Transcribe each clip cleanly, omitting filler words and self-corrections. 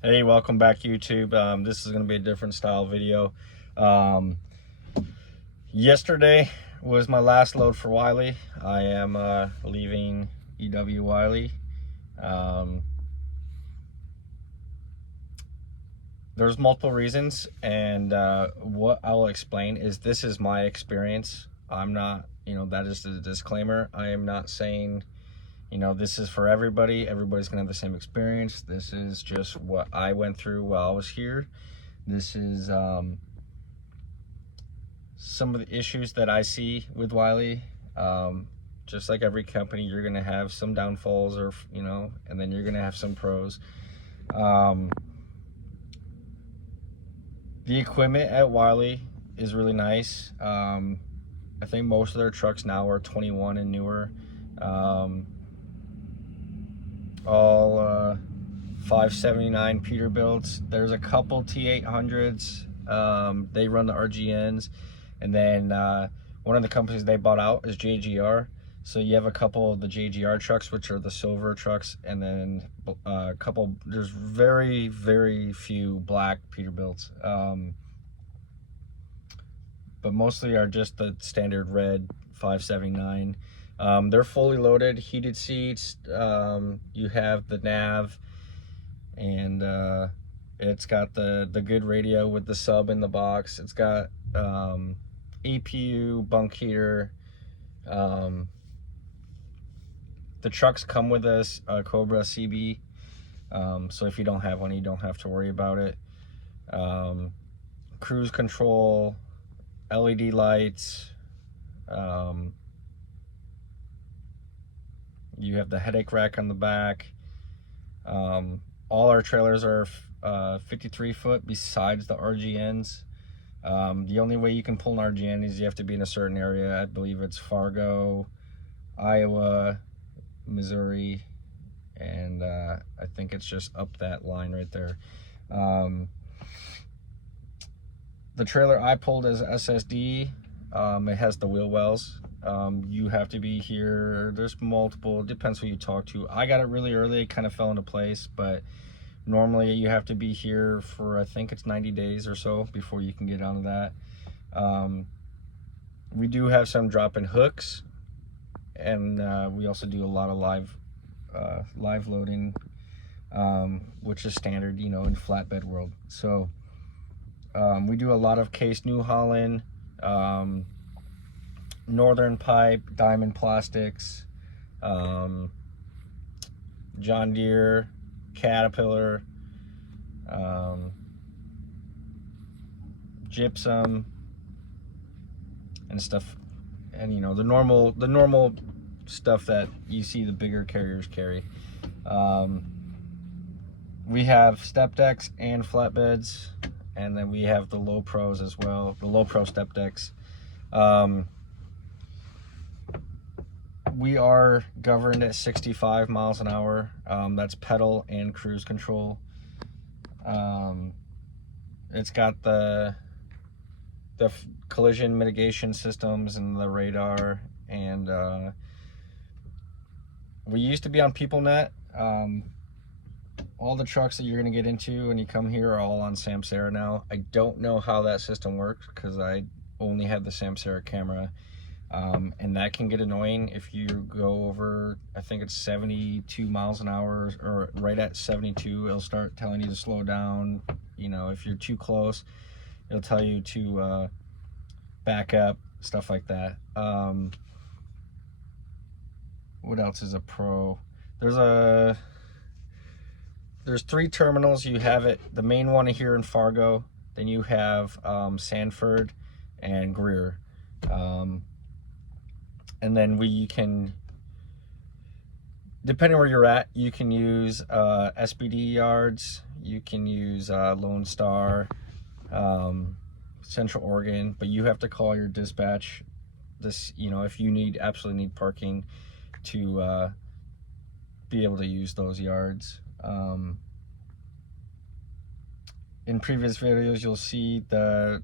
Hey, welcome back, YouTube. This is going to be a different style video. Um, Yesterday was my last load for Wylie. I am leaving Ew Wylie. There's multiple reasons, and what I will explain is this is my experience. I'm not, that is the disclaimer. I am not saying this is for everybody. Everybody's gonna have the same experience. This is just what I went through while I was here. This is some of the issues that I see with Wylie. Just like every company, you're gonna have some downfalls, or and then you're gonna have some pros. The equipment at Wylie is really nice. I think most of their trucks now are 21 and newer. All 579 Peterbilts. There's a couple T800s. They run the RGNs, and then one of the companies they bought out is JGR. So you have a couple of the JGR trucks, which are the silver trucks, and then a couple. There's very, very few black Peterbilts, but mostly are just the standard red 579. They're fully loaded, heated seats. You have the nav, and it's got the good radio with the sub in the box. It's got APU, bunk heater. The trucks come with a Cobra CB, so if you don't have one, you don't have to worry about it. Cruise control, LED lights. You have the headache rack on the back. All our trailers are 53 foot besides the RGNs. The only way you can pull an RGN is you have to be in a certain area. I believe it's Fargo, Iowa, Missouri, and I think it's just up that line right there. The trailer I pulled is SSD. It has the wheel wells. You have to be here. There's multiple, it depends who you talk to. I got it really early, it kind of fell into place, but normally you have to be here for, I think it's 90 days or so before you can get onto that. We do have some drop-in hooks, and we also do a lot of live loading, which is standard, in flatbed world. So we do a lot of Case New Holland, Northern Pipe, Diamond Plastics, John Deere, Caterpillar, gypsum, and stuff, and the normal stuff that you see the bigger carriers carry. We have step decks and flatbeds, and then we have the low pros as well, the low pro step decks. We are governed at 65 miles an hour. That's pedal and cruise control. It's got the collision mitigation systems and the radar, and we used to be on PeopleNet. All the trucks that you're going to get into when you come here are all on Samsara now. I don't know how that system works because I only have the Samsara camera. And that can get annoying if you go over, I think it's 72 miles an hour, or right at 72, it'll start telling you to slow down. If you're too close, it'll tell you to back up, stuff like that. What else is a pro? There's 3 terminals. You have the main one here in Fargo, then you have Sanford and Greer. And then you can, depending where you're at, you can use SBD yards, you can use Lone Star, Central Oregon, but you have to call your dispatch if you absolutely need parking to be able to use those yards. In previous videos, you'll see the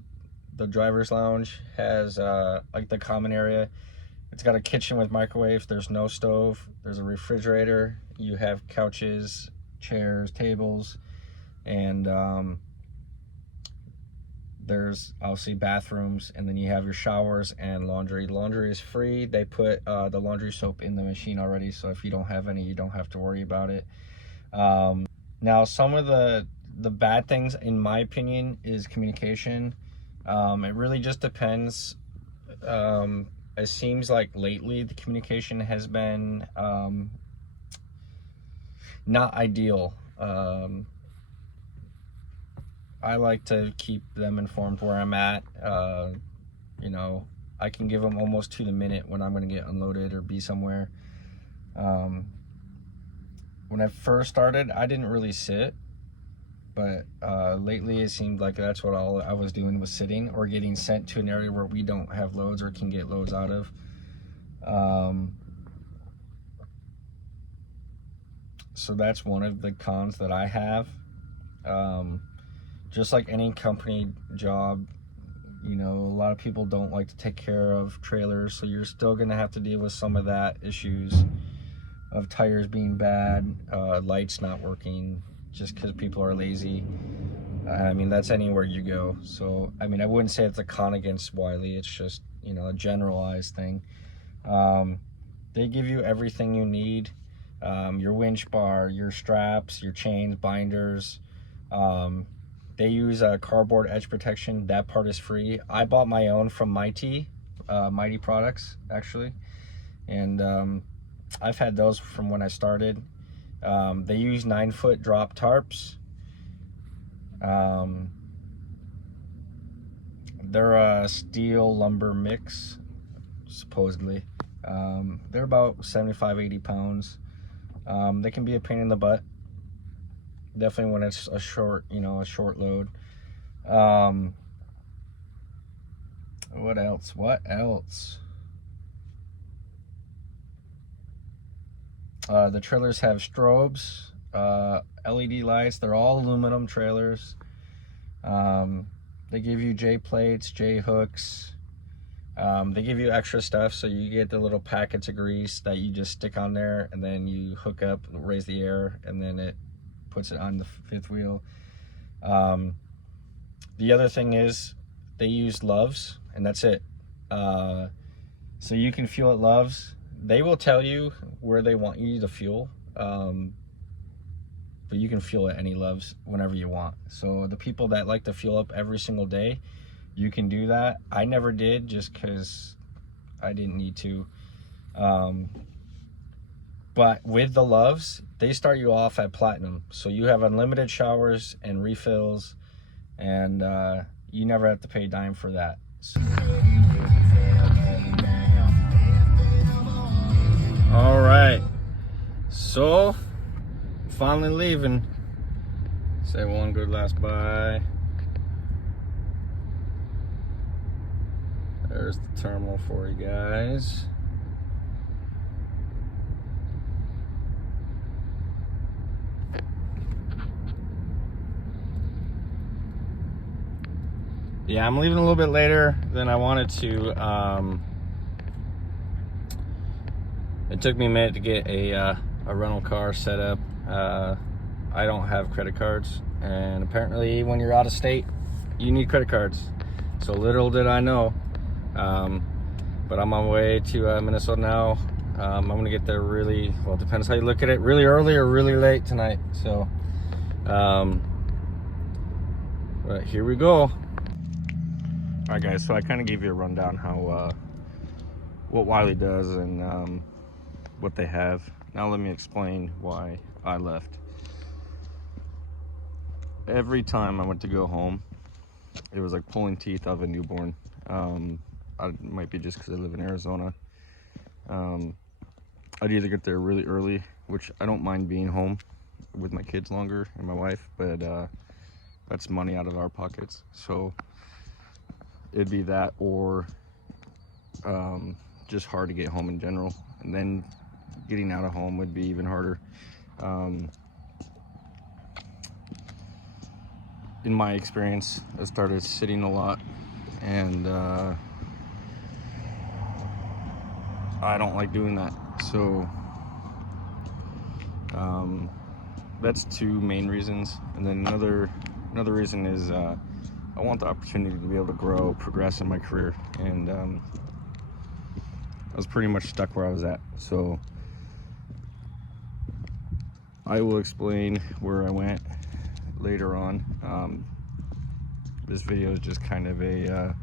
driver's lounge has like the common area. It's got a kitchen with microwave. There's no stove. There's a refrigerator. You have couches, chairs, tables. and there's obviously bathrooms, and then you have your showers and laundry. Laundry is free. They put the laundry soap in the machine already, so if you don't have any, you don't have to worry about it. Now, some of the bad things, in my opinion, is communication. It really just depends. It seems like lately the communication has been not ideal. I like to keep them informed where I'm at. You know, I can give them almost to the minute when I'm going to get unloaded or be somewhere. When I first started, I didn't really sit, but lately it seemed like that's what all I was doing, was sitting or getting sent to an area where we don't have loads or can get loads out of. So that's one of the cons that I have. Just like any company job, you know, a lot of people don't like to take care of trailers, so you're still going to have to deal with some of that issues of tires being bad, lights not working just because people are lazy. I mean, that's anywhere you go. So, I mean, I wouldn't say it's a con against Wylie. It's just, you know, a generalized thing. They give you everything you need. Your winch bar, your straps, your chains, binders. They use a cardboard edge protection. That part is free. I bought my own from Mighty Products, actually. And I've had those from when I started. They use 9-foot drop tarps. They're a steel lumber mix, supposedly. They're about 75-80 pounds. They can be a pain in the butt, definitely when it's a short load. What else? The trailers have strobes, LED lights. They're all aluminum trailers. They give you J plates, J hooks. They give you extra stuff, so you get the little packets of grease that you just stick on there, and then you hook up, raise the air, and then it puts it on the fifth wheel. The other thing is they use Loves, and that's it. So you can fuel at Loves. They will tell you where they want you to fuel, but you can fuel at any Loves whenever you want. So the people that like to fuel up every single day, you can do that. I never did, just because I didn't need to. But with the Loves, they start you off at Platinum. So you have unlimited showers and refills, and you never have to pay a dime for that. All right. So, finally leaving. Say one good last bye. There's the terminal for you guys. Yeah, I'm leaving a little bit later than I wanted to. It took me a minute to get a rental car set up. I don't have credit cards, and apparently when you're out of state, you need credit cards. So little did I know. But I'm on my way to Minnesota now. I'm gonna get there really, well, it depends how you look at it, really early or really late tonight. So, but here we go. All right, guys, so I kind of gave you a rundown how what Wylie does and what they have. Now let me explain why I left. Every time I went to go home, it was like pulling teeth out of a newborn. It might be just because I live in Arizona. I'd either get there really early, which I don't mind being home with my kids longer and my wife, but that's money out of our pockets. So it'd be that, or just hard to get home in general. And then getting out of home would be even harder. In my experience, I started sitting a lot, and I don't like doing that. So that's two main reasons. And then another reason is I want the opportunity to be able to grow, progress in my career. And I was pretty much stuck where I was at. So I will explain where I went later on. This video is just kind of a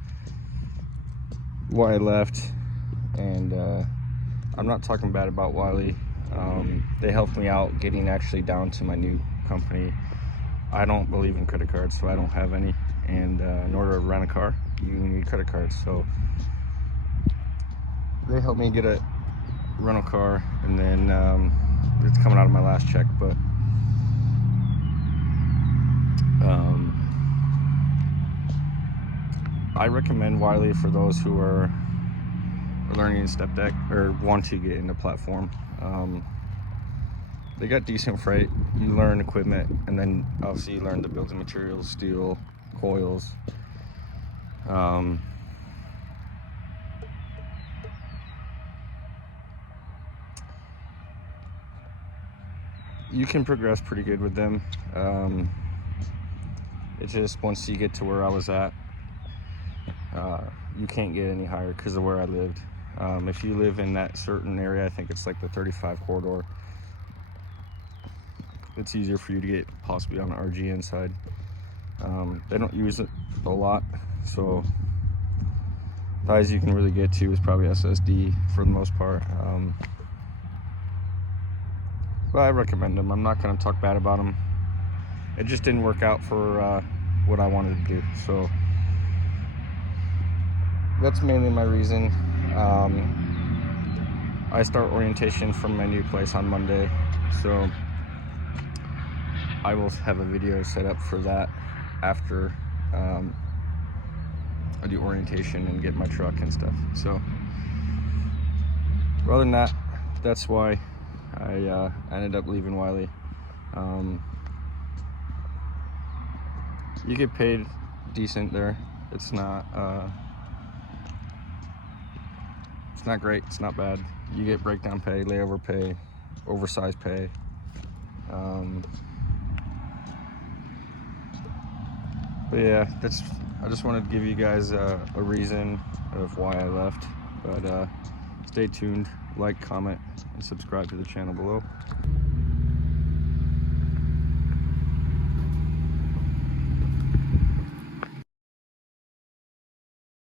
why I left, and I'm not talking bad about Wylie. They helped me out getting actually down to my new company. I don't believe in credit cards, so I don't have any, and in order to rent a car, you need credit cards. So they helped me get a rental car, and then it's coming out of my last check, but I recommend Wylie for those who are learning step deck or want to get into platform. They got decent freight. You learn equipment, and then obviously you learn the building materials, steel, coils. You can progress pretty good with them. It's just once you get to where I was at, you can't get any higher because of where I lived. If you live in that certain area, I think it's like the 35 corridor, it's easier for you to get possibly on the RGN side. They don't use it a lot, so the highest you can really get to is probably SSD for the most part. But I recommend them. I'm not going to talk bad about them. It just didn't work out for what I wanted to do, so that's mainly my reason. I start orientation from my new place on Monday, so I will have a video set up for that after I do orientation and get my truck and stuff. So other than that, that's why I ended up leaving Wylie. You get paid decent there. It's not great, it's not bad. You get breakdown pay, layover pay, oversized pay. But yeah, I just wanted to give you guys a reason of why I left. But stay tuned, like, comment, and subscribe to the channel below.